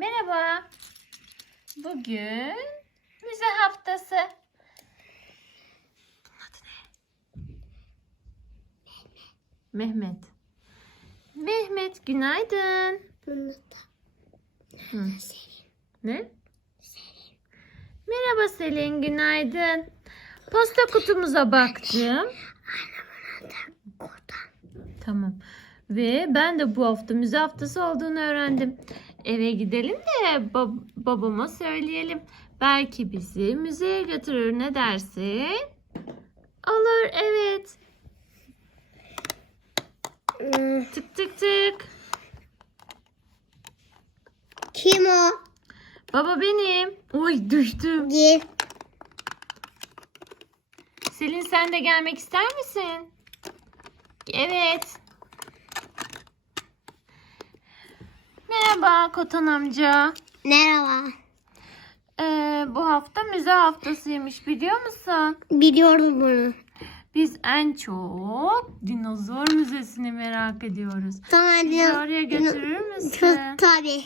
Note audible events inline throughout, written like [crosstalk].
Merhaba. Bugün müze haftası. Bunun adı ne? Mehmet. Mehmet günaydın. Da Hı. Ne? Merhaba Selin günaydın. Posta kutumuza baktım. Tamam. Ve ben de bu hafta müze haftası olduğunu öğrendim. Eve gidelim de bab- babama söyleyelim. Belki bizi müzeye götürür ne dersin? Olur evet. Tık tık tık. Kim o? Baba benim. Oy düştüm. Gir. Selin sen de gelmek ister misin? Evet. Merhaba Kotan amca. Merhaba. Ee, bu hafta müze haftasıymış biliyor musun? Biliyorum bunu. Biz en çok dinozor müzesini merak ediyoruz. Tamam. Bizi oraya götürür [laughs] müsün? Tabii.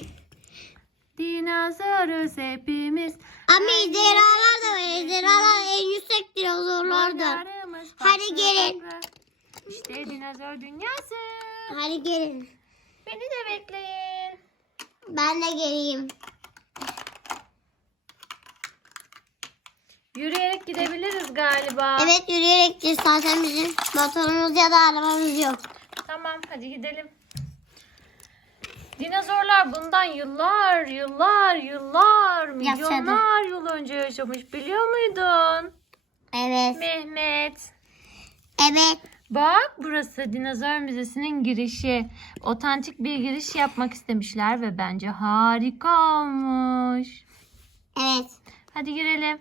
Dinozoruz hepimiz. Ama ejderhalar da var. Ejderhalar en yüksek dinozorlardır. Boylarımız Hadi gelin. İşte dinozor dünyası. Hadi gelin. Beni de bekleyin. Ben de geleyim. Yürüyerek gidebiliriz galiba. Evet yürüyerek gideceğiz. Zaten bizim motorumuz ya da arabamız yok. Tamam hadi gidelim. Dinozorlar bundan yıllar, yıllar, yıllar, milyonlar yıl önce yaşamış biliyor muydun? Evet. Mehmet. Evet. Bak burası dinozor müzesinin girişi. Otantik bir giriş yapmak istemişler ve bence harika olmuş. Evet. Hadi girelim.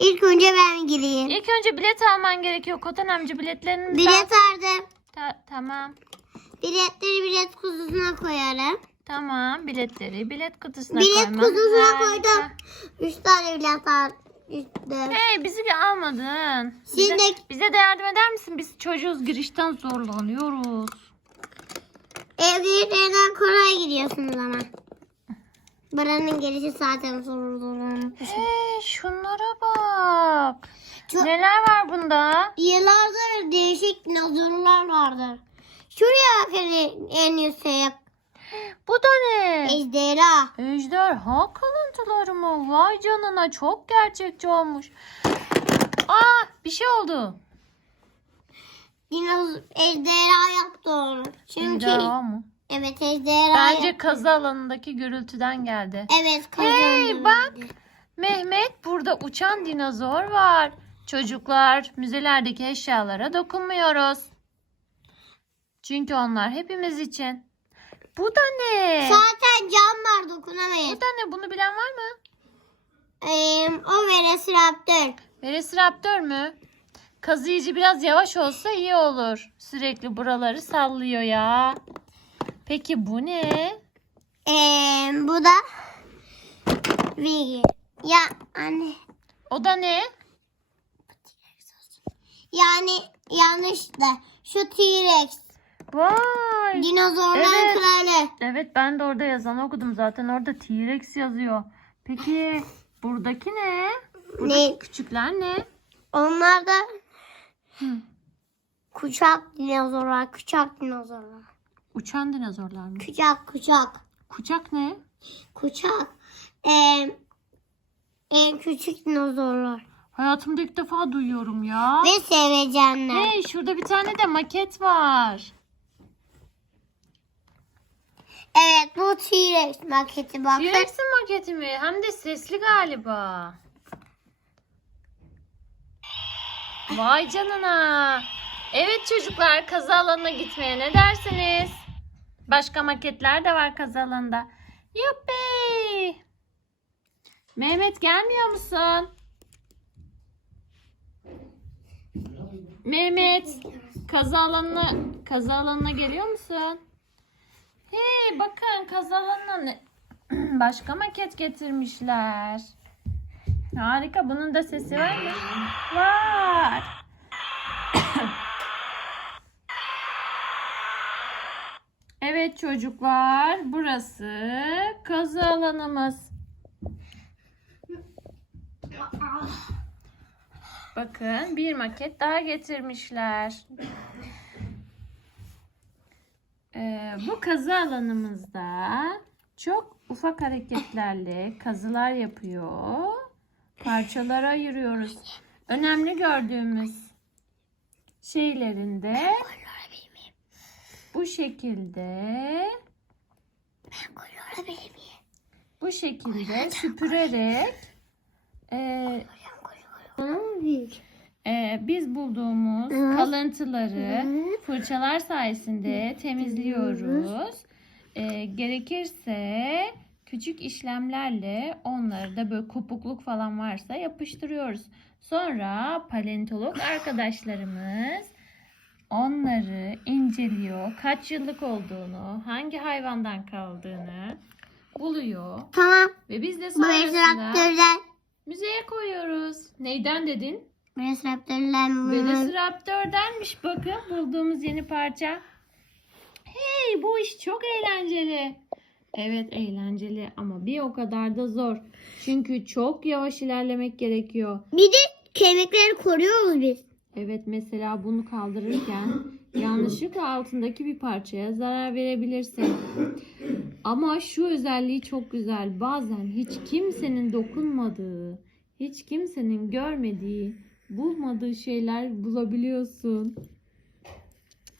İlk önce ben gireyim. İlk önce bilet alman gerekiyor. Kotan amca biletlerini Bilet aldım. Ta- tamam. Biletleri bilet kutusuna koyarım. Tamam. Biletleri bilet kutusuna Bilet koymam. kutusuna Harika. koydum. Üç tane bilet al. Üstü. Hey bizi de almadın. Bize, bize de yardım eder misin? Biz çocuğuz girişten zorlanıyoruz. Ev girişlerinden kolay gidiyorsunuz ama. Buranın girişi zaten sorulduğunu. Hey şunlara bak. Çok- Neler var bunda? Yıllardır değişik dinozorlar vardır. Şuraya bakın en yüksek. Bu da ne? Ejderha. Ejderha kalıntıları mı? Vay canına çok gerçekçi olmuş. Aa bir şey oldu. Dinoz ejderha yaptı onu. Çünkü Ejderha mı? evet ejderha. Bence yaptı. kazı alanındaki gürültüden geldi. Evet kazandı. Hey bak Mehmet burada uçan dinozor var. Çocuklar müzelerdeki eşyalara dokunmuyoruz. Çünkü onlar hepimiz için. Bu da ne? Zaten cam var dokunamayız. Bu da ne? Bunu bilen var mı? Ee, o Velociraptor. Velociraptor mü? Kazıyıcı biraz yavaş olsa iyi olur. Sürekli buraları sallıyor ya. Peki bu ne? Ee, bu da Vigi. Ya anne. O da ne? Yani yanlış da. Şu T-Rex. Vay. Dinozorların Evet. kralı. Evet ben de orada yazan okudum zaten orada T-Rex yazıyor. Peki buradaki ne? Buradaki Ne? küçükler ne? Onlar da Hı. kucak dinozorlar. Kucak dinozorlar. Uçan dinozorlar mı? Kucak kucak. Kucak ne? Kucak. Ee, en küçük dinozorlar. Hayatımda ilk defa duyuyorum ya. Ve sevecenler. Hey şurada bir tane de maket var. Evet bu T-Rex maketi bakın. T-Rex'in maketi mi? Hem de sesli galiba. Vay canına. Evet çocuklar kazı alanına gitmeye ne dersiniz? Başka maketler de var kazı alanında. Yuppi. Mehmet gelmiyor musun? Mehmet kazı alanına kazı alanına geliyor musun? Hey bakın ne- [clears throat] başka maket getirmişler. Harika. Bunun da sesi var mı? Var. [clears throat] Evet çocuklar, burası kazı alanımız. Bakın bir maket daha getirmişler. Ee, bu kazı alanımızda çok ufak hareketlerle kazılar yapıyor. Parçalara ayırıyoruz. Önemli gördüğümüz şeylerinde bu şekilde bu şekilde süpürerek e, e, biz bulduğumuz kalıntıları fırçalar sayesinde temizliyoruz. E, gerekirse küçük işlemlerle onları da böyle kopukluk falan varsa yapıştırıyoruz. Sonra paleontolog [laughs] arkadaşlarımız onları inceliyor. Kaç yıllık olduğunu, hangi hayvandan kaldığını buluyor. Tamam. Ve biz de sonrasında müzeye koyuyoruz. Neyden dedin? Velociraptor'dan. Velociraptor'denmiş bakın bulduğumuz yeni parça. Hey bu iş çok eğlenceli. Evet eğlenceli ama bir o kadar da zor. Çünkü çok yavaş ilerlemek gerekiyor. Bir de kemikleri koruyoruz biz. Evet mesela bunu kaldırırken [coughs] yanlışlıkla altındaki bir parçaya zarar verebilirsin. Ama şu özelliği çok güzel. Bazen hiç kimsenin dokunmadığı, hiç kimsenin görmediği, bulmadığı şeyler bulabiliyorsun.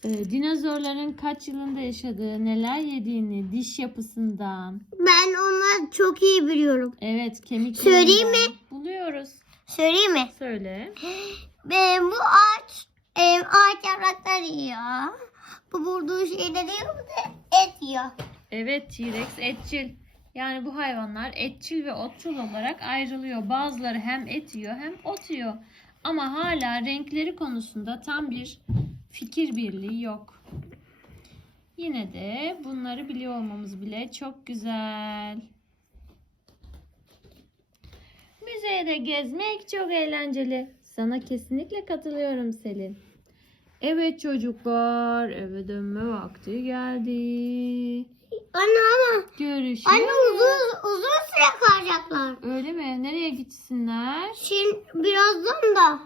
Ee, dinozorların kaç yılında yaşadığı, neler yediğini, diş yapısından, Ben onları çok iyi biliyorum. evet kemik Söyleyeyim buluyoruz. Söyleyeyim mi? Söyle. [gasps] Ben bu ağaç e, ağaç yaprakları yiyor. Bu vurduğu şeyleri yiyor bir de et yiyor. Evet T-Rex etçil. Yani bu hayvanlar etçil ve otçul olarak ayrılıyor. Bazıları hem et yiyor hem ot yiyor. Ama hala renkleri konusunda tam bir fikir birliği yok. Yine de bunları biliyor olmamız bile çok güzel. Müzede gezmek çok eğlenceli. Sana kesinlikle katılıyorum Selin. Evet çocuklar, eve dönme vakti geldi. Anne ama Görüşürüz. anne uzun uzun süre kalacaklar. Öyle mi? Nereye gitsinler? Şimdi birazdan da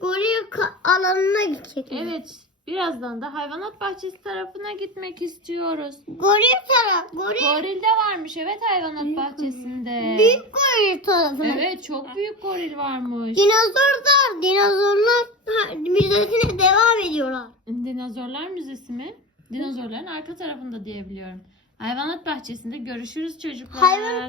oraya alanına gidecekler. Evet. Birazdan da hayvanat bahçesi tarafına gitmek istiyoruz. Goril taraf. Goril. Goril de varmış evet hayvanat bahçesinde. Büyük goril tarafına. Evet çok büyük goril varmış. Dinozorlar. Dinozorlar müzesine devam ediyorlar. Dinozorlar müzesi mi? Dinozorların arka tarafında diyebiliyorum. Hayvanat bahçesinde görüşürüz çocuklar. Hayvan-